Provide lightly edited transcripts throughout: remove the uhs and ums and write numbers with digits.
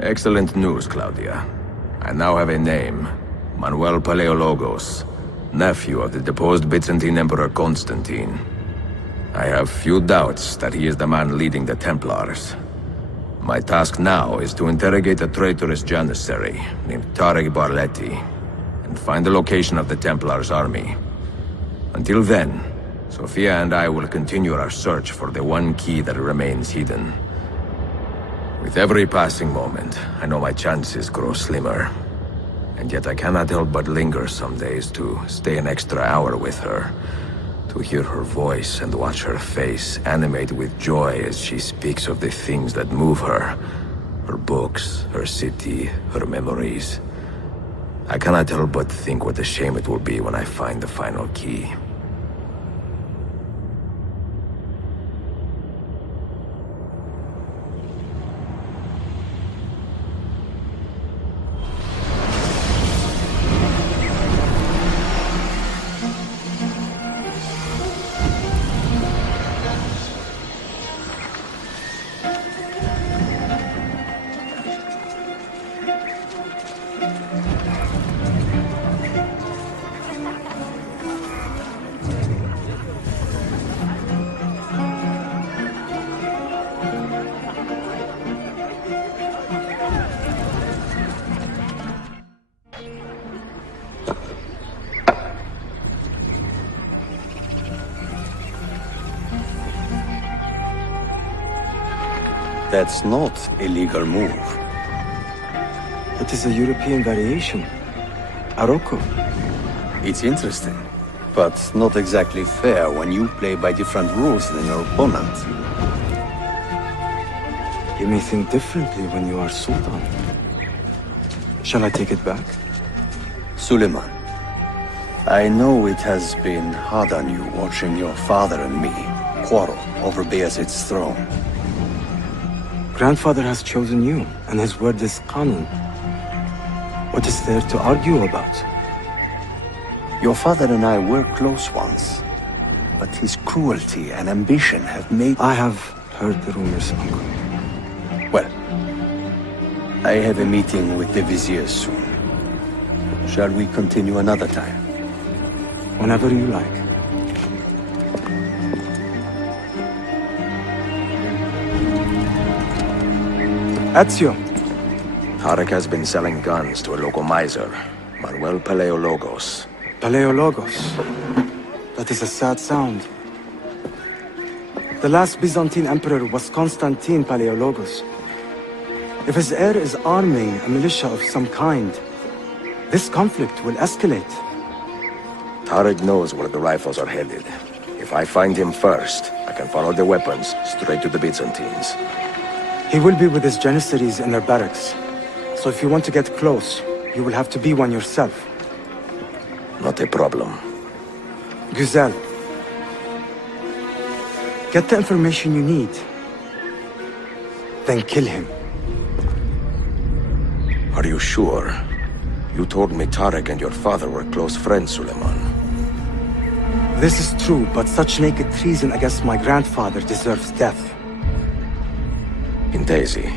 Excellent news, Claudia. I now have a name. Manuel Paleologos, nephew of the deposed Byzantine Emperor Constantine. I have few doubts that he is the man leading the Templars. My task now is to interrogate a traitorous janissary named Tarek Barletti and find the location of the Templars' army. Until then, Sophia and I will continue our search for the one key that remains hidden. With every passing moment, I know my chances grow slimmer. And yet I cannot help but linger some days to stay an extra hour with her, to hear her voice and watch her face animate with joy as she speaks of the things that move her. Her books, her city, her memories. I cannot help but think what a shame it will be when I find the final key. That's not a legal move. It is a European variation. Aroko. It's interesting, but not exactly fair when you play by different rules than your opponent. You may think differently when you are Sultan. Shall I take it back? Suleiman, I know it has been hard on you watching your father and me quarrel over Bayezid's throne. Grandfather has chosen you, and his word is Qanun. What is there to argue about? Your father and I were close once, but his cruelty and ambition have made... I have heard the rumors, Uncle. Well, I have a meeting with the Vizier soon. Shall we continue another time? Whenever you like. Ezio. Tarek has been selling guns to a local miser, Manuel Paleologos. Paleologos. That is a sad sound. The last Byzantine emperor was Constantine Paleologos. If his heir is arming a militia of some kind, this conflict will escalate. Tarek knows where the rifles are headed. If I find him first, I can follow the weapons straight to the Byzantines. He will be with his janissaries in their barracks. So if you want to get close, you will have to be one yourself. Not a problem. Güzel. Get the information you need. Then kill him. Are you sure? You told me Tarek and your father were close friends, Suleiman. This is true, but such naked treason against my grandfather deserves death. In Daisy.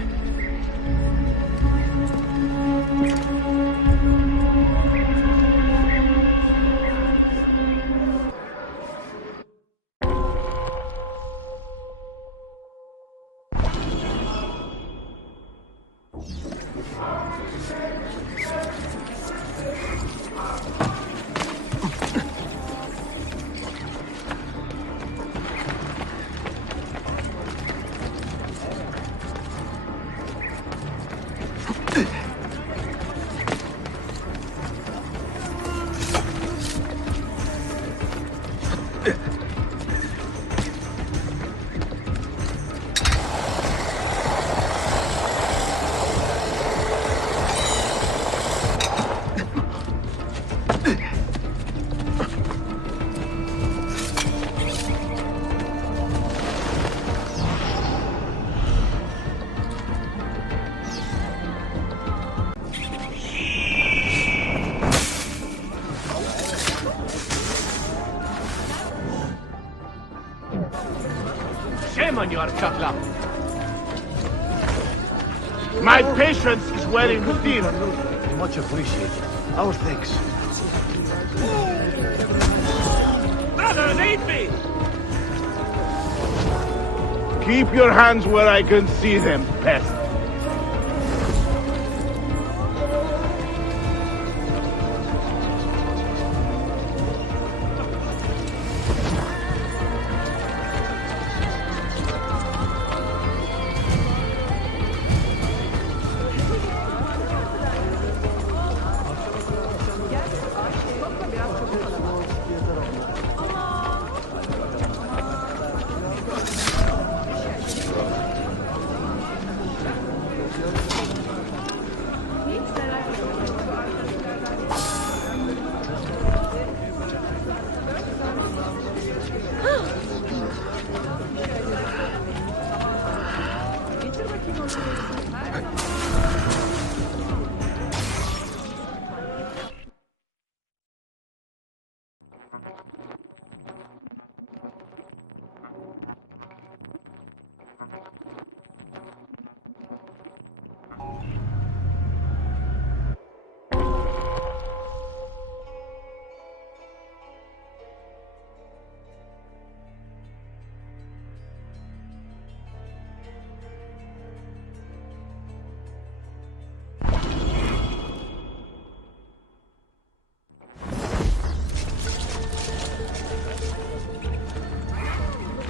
Shame on you, Chakla. My patience is wearing thin. Much appreciated. Our thanks. Brother, lead me! Keep your hands where I can see them, pest.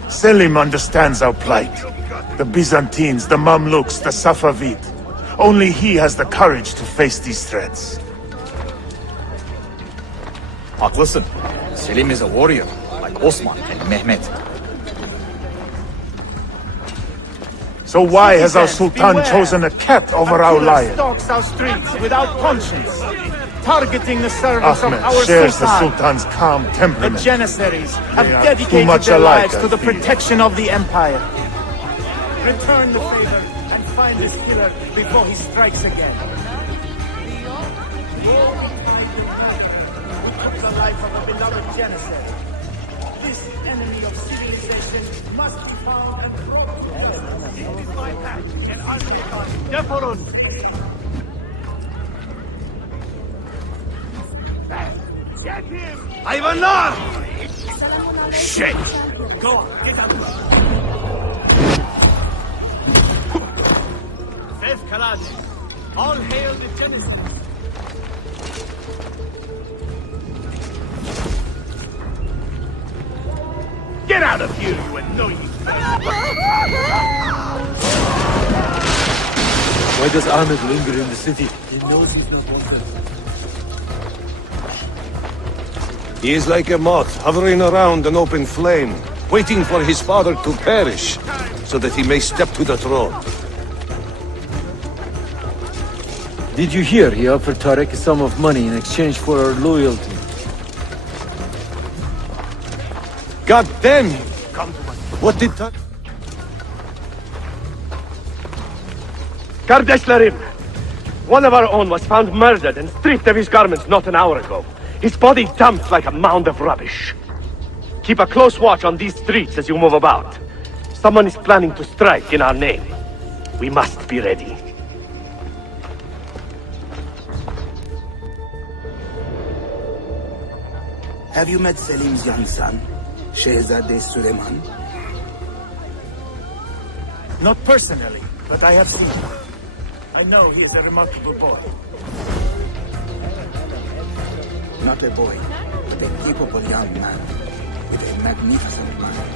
Selim understands our plight. The Byzantines, the Mamluks, the Safavid. Only he has the courage to face these threats. Haklısın. Selim is a warrior, like Osman and Mehmet. So why has our Sultan chosen a cat over our lion? Stalks our streets without conscience, targeting the servants of Ahmed our shares the Sultan. Sultan's calm The temperament. Janissaries have They are too dedicated much their alike, lives to I the fear. protection of the Empire. Return the favor and find this killer before he strikes again. We took the life of a beloved Janissary. This enemy of civilization must be found and brought to justice. This is my path, and I'll take on Deforun. Get him! Ivanar! Shit! Go on, get on. Faith Kaladi, all hail the Genesis. Get out of here, you annoying Why does Ahmed linger in the city? He knows he's not wanted. He is like a moth hovering around an open flame, waiting for his father to perish, so that he may step to the throne. Did you hear he offered Tarek a sum of money in exchange for our loyalty? God damn him! What did that? Kardeşlerim! One of our own was found murdered and stripped of his garments not an hour ago. His body dumped like a mound of rubbish. Keep a close watch on these streets as you move about. Someone is planning to strike in our name. We must be ready. Have you met Selim's young son, Shehzade Suleiman? Not personally, but I have seen him. I know he is a remarkable boy. Not a boy, but a capable young man with a magnificent mind.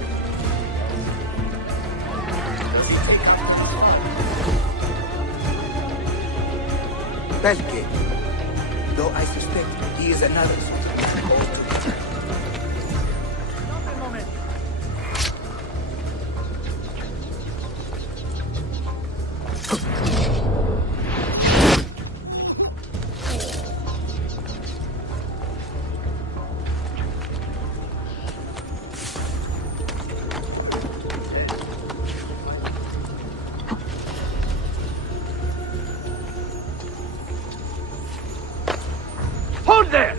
Belke, though I suspect he is another sort. Hold there!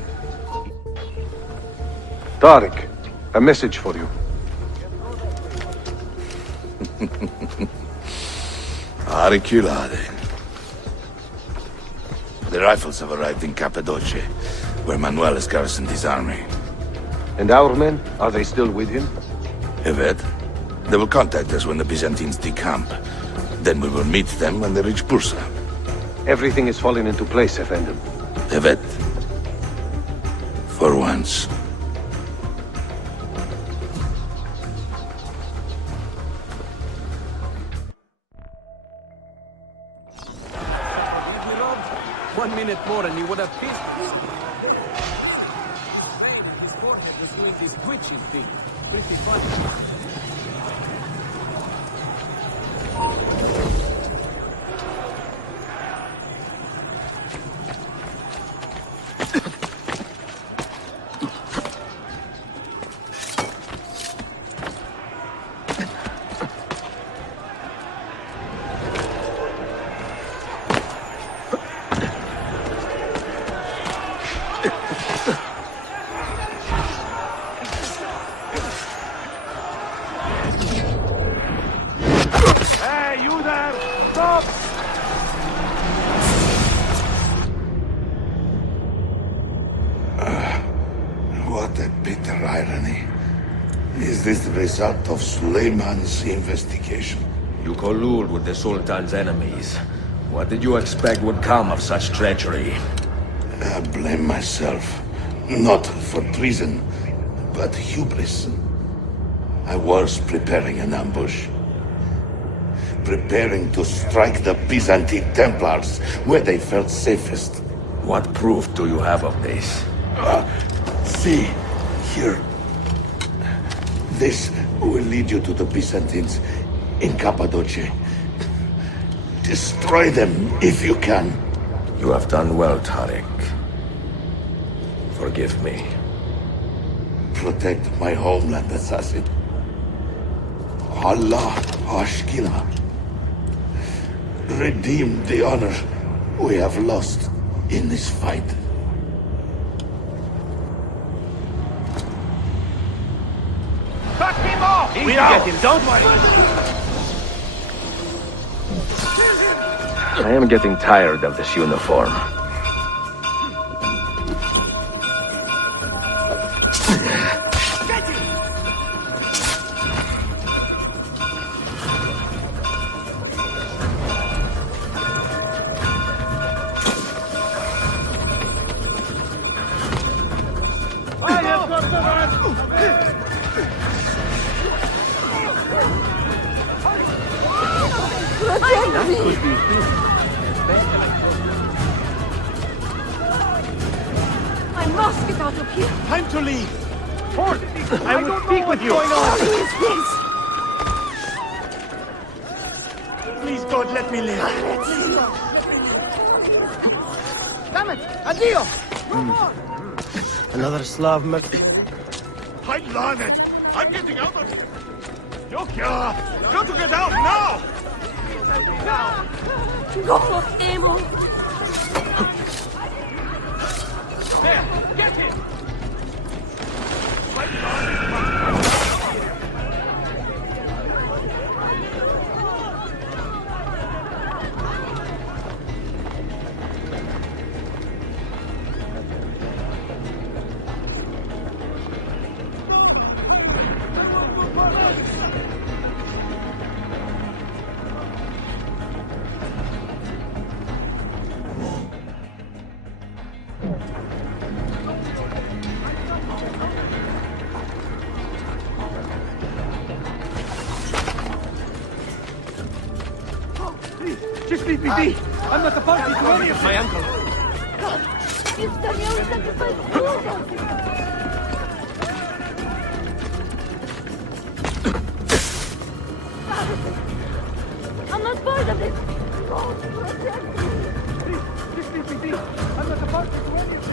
Tariq, a message for you. Harikulade. The rifles have arrived in Cappadocia, where Manuel has garrisoned his army. And our men? Are they still with him? Evet. They will contact us when the Byzantines decamp. Then we will meet them when they reach Bursa. Everything is falling into place, Effendim. Evet. For once. One minute more and he would have pissed me. His forehead was doing this twitching thing. Pretty funny. What a bitter irony. Is this the result of Suleiman's investigation? You collude with the Sultan's enemies. What did you expect would come of such treachery? I blame myself. Not for treason, but hubris. I was preparing an ambush. Preparing to strike the Byzantine Templars where they felt safest. What proof do you have of this? See, here. This will lead you to the Byzantines in Cappadocia. Destroy them if you can. You have done well, Tariq. Forgive me. Protect my homeland, assassin. Allah Ashkina. Redeem the honor we have lost in this fight. Back him off! We get him, don't worry. I am getting tired of this uniform. I must get out of here. Time to leave. Ford, I will speak with you. Please, God, let me live. Damn it! Addio! Another Slav murder. I learn it. I'm getting out of here. Yokia, got to get out now. Go, Emo. There, get him! Just leave me be! I'm not a party to any of my uncle! It's Daniel sacrificed I'm not part of it! God, protect me! Please, just leave me be! I'm not a party to any of you!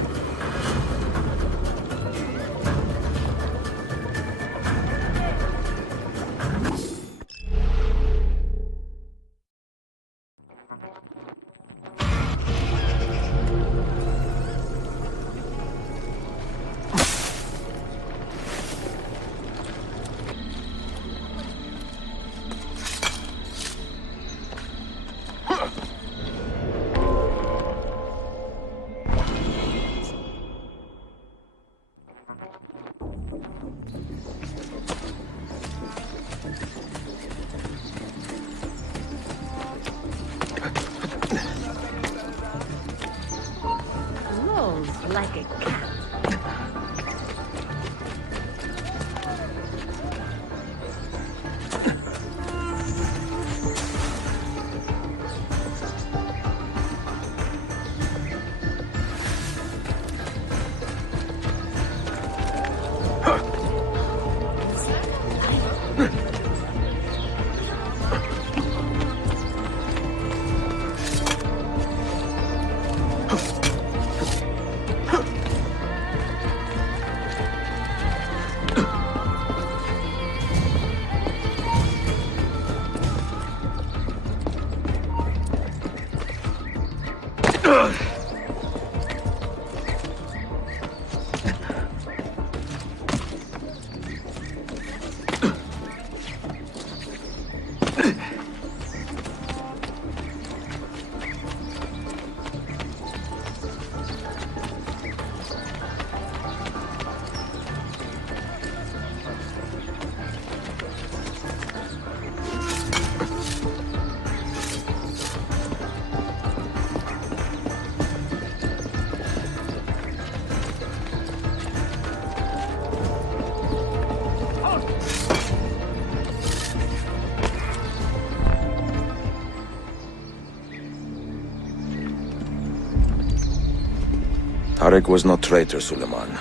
a cat. Tarek was not traitor, Suleiman.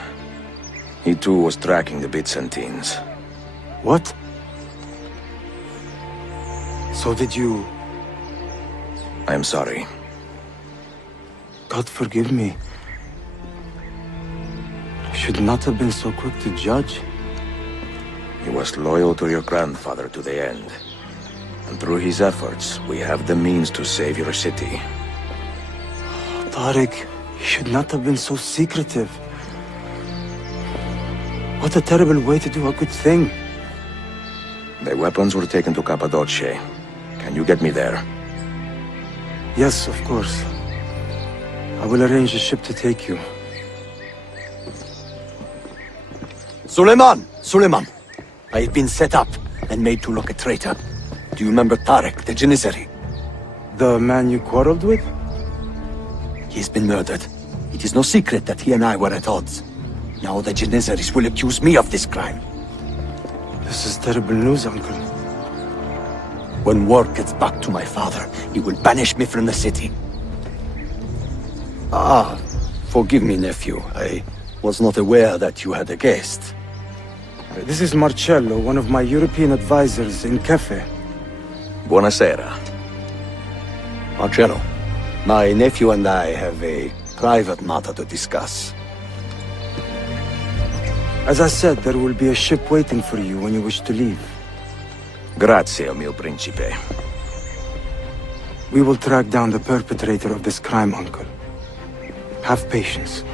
He too was tracking the Byzantines. What? So did you... I am sorry. God forgive me. I should not have been so quick to judge. He was loyal to your grandfather to the end. And through his efforts, we have the means to save your city. Tarek, you should not have been so secretive. What a terrible way to do a good thing. The weapons were taken to Cappadocia. Can you get me there? Yes, of course. I will arrange a ship to take you. Suleiman! Suleiman! I have been set up and made to look a traitor. Do you remember Tarek, the Janissary? The man you quarreled with? He has been murdered. It is no secret that he and I were at odds. Now the Janissaries will accuse me of this crime. This is terrible news, Uncle. When word gets back to my father, he will banish me from the city. Ah, forgive me, nephew. I was not aware that you had a guest. This is Marcello, one of my European advisors in Cafe. Buonasera. Marcello, my nephew and I have a private matter to discuss. As I said, there will be a ship waiting for you when you wish to leave. Grazie, mio principe. We will track down the perpetrator of this crime, Uncle. Have patience.